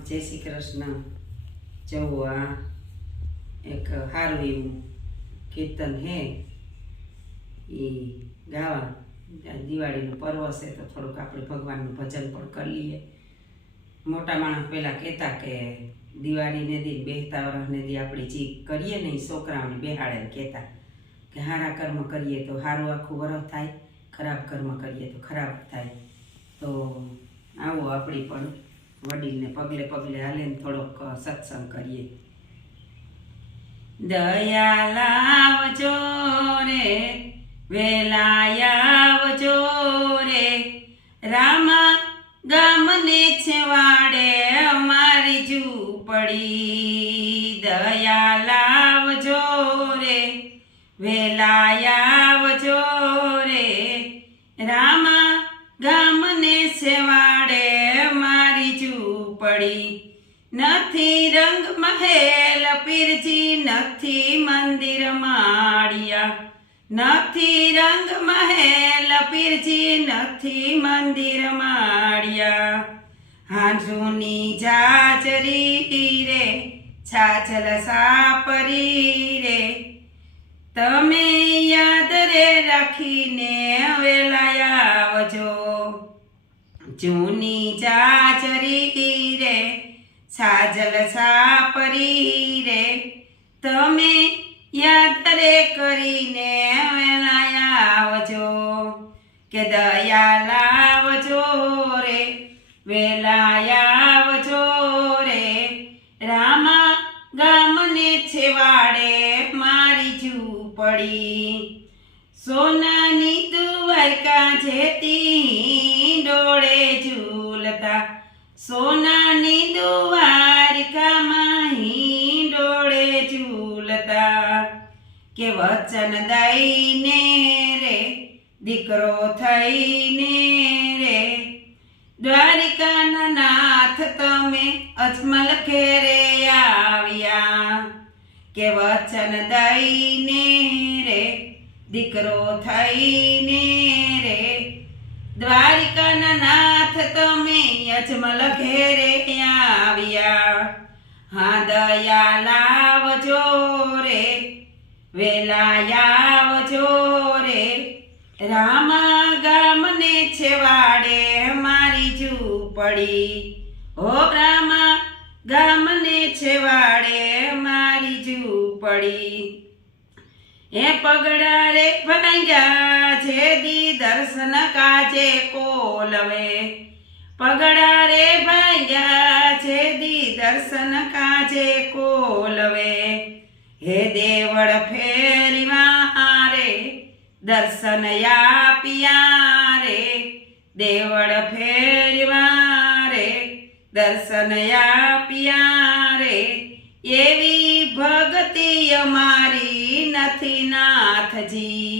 જય શ્રી કૃષ્ણ। જવું આ એક સારું એવું કીર્તન હે એ ગાવા। દિવાળીનું પર્વ છે તો થોડુંક આપણે ભગવાનનું ભજન પણ કરી લઈએ। મોટા માણસ પહેલાં કહેતા કે દિવાળીને દી બેસતા વરસને દી આપણે જે કરીએ ને એ છોકરાઓને બેહાડે કહેતા કે સારા કર્મ કરીએ તો સારું આખું વરસ થાય, ખરાબ કર્મ કરીએ તો ખરાબ થાય। તો આવો આપણી પણ વડીલને પગલે પગલે હાલે ને થોડોક સત્સંગ કરીએ। દયા લાવજો રે વેલા આવજો રે, રામા ગામને છેવાડે અમારી ઝૂંપડી। દયા લાવજો રે વેલા આવજો રે, રામા ગામને છેવાડે મારી ઝૂંપડી। નથી રંગ મહેલ પીરજી નથી મંદિર માળિયા, નથી રંગ મહેલ પીરજી નથી મંદિર માળિયા। હાંજુની જાજરી રે છાછલ સાપરી રે, તમે યાદ રે રાખીને વેલા આવજો। જૂની જાજરી રે છાજલ સાપરી રે, તમે યાદ રે કરીને વેલા આવજો। કે દયા લાવજો રે વેલા આવજો રે, રામા ગામને છેવાડે મારી ઝૂંપડી। સોનાની દ્વારકા જેતી ડોળે ઝૂલતા, સોનાની દ્વારિકામાં ડોળે ઝૂલતા। કે વચન દઈને રે દીકરો થઈને રે, દ્વારિકાના નાથ તમે અજમલ ઘેરે આવ્યા। કે વચન દઈને રે દીકરો થઈને રે, દ્વારિકાના નાથ તમે અજમલ ઘેરે આવ્યા। હા દયા લાવજો રે વેલા આવજો રે, રામા ગામને છેવાડે મારી ઝૂંપડી। હો રામા ગામને છેવાડે મારી ઝૂંપડી। એ પગડા રે ભાંગ્યા છે દી દર્શન કાજે કોલવે, પગડા રે ભાંગ્યા છે દી દર્શન કાજે કોલવે। હે દેવળ ફેરી મારે દર્શન આપ્યા રે, દેવળ ફેરી મારે દર્શન આપ્યા રે, એવી ભક્તિ અમારી નથી નાથજી,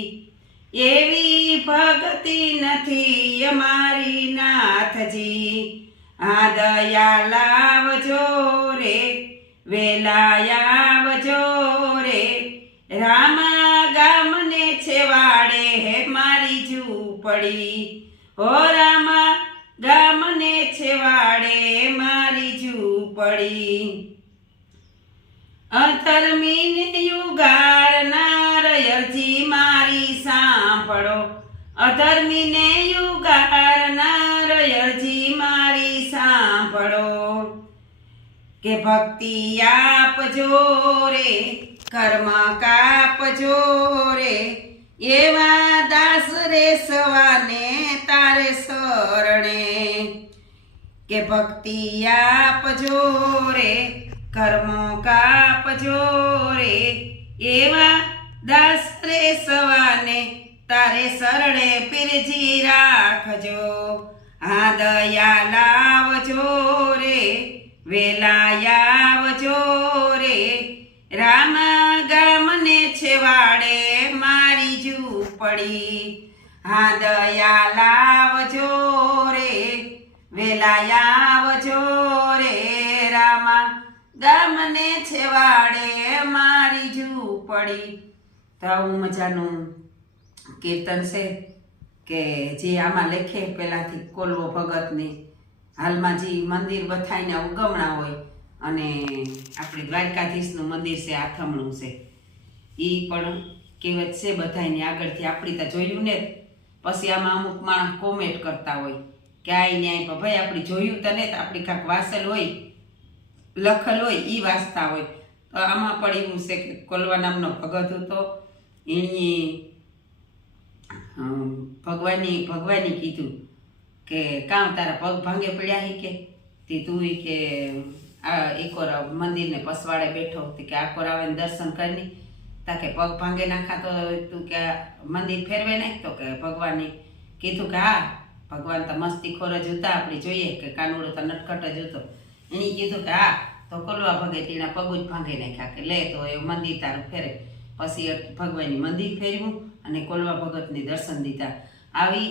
એવી ભક્તિ નથી અમારી નાથજી। આ દયા લાવજો રે વેલા આવજો રે, રામા ગામને છેવાડે હે મારી ઝૂંપડી। ઓ રામા ગામને છેવાડે મારી ઝૂંપડી। અધર્મીને યુગારનાર અરજી મારી સાંભળો, અધર્મીને યુગારનાર અરજી મારી સાંભળો। કે ભક્તિ આપજો રે કર્મ કાપજો રે, એવા દાસ રે સવાને તારે શરણે। કે ભક્તિ આપજો રે કર્મ કાપજો રે, એવા દાસ રે સવાને તારે શરણે પીરજી રાખજો। આ દયા લાવજો રે વેલા આવજો રે, રામા ગામને છેવાડે મારી ઝૂંપડી। હા દયા લાવજો રે વેલા આવજો રે, રામા ગામને છેવાડે મારી ઝૂંપડી। તો આવું મજાનું કીર્તન છે કે જે આમાં લેખે પહેલાંથી કોલવો ભગતની હાલમાં જે મંદિર બધાયને ઉગમણા હોય અને આપણે દ્વારકાધીશનું મંદિર છે આથમણું છે એ પણ કહેવત છે બધાયની આગળથી આપણી ત્યાં જોયું ને પછી આમાં અમુક માણસ કોમેન્ટ કરતા હોય કે આ ન્યાય પણ ભાઈ આપણે જોયું તો ને આપણી કાંક વાસલ હોય લખેલ હોય એ વાંચતા હોય તો આમાં પણ એવું છે કે કોલવા નામનો ભગત હતો એણે ભગવાને કીધું કે કામ તારા પગ ભાંગે પડ્યા હી કે તું કે આ એકોર મંદિરને પસવાડે બેઠો કે આકોર આવે દર્શન કરીને તાકે પગ ભાંગે નાખા તો તું કે મંદિર ફેરવે નાખ તો કે ભગવાને કીધું કે હા ભગવાન તો મસ્તી ખોર જ હતા આપણે જોઈએ કે કાનુડો તો નટખટ જ હતો એણે કીધું કે હા તો કોલવા ભગે તેના પગ જ ભાંગે નાખ્યા કે લે તો એ મંદિર તારું ફેરે પછી ભગવાનની મંદિર ફેરવ્યું અને કોલવા ભગતને દર્શન દીધા આવી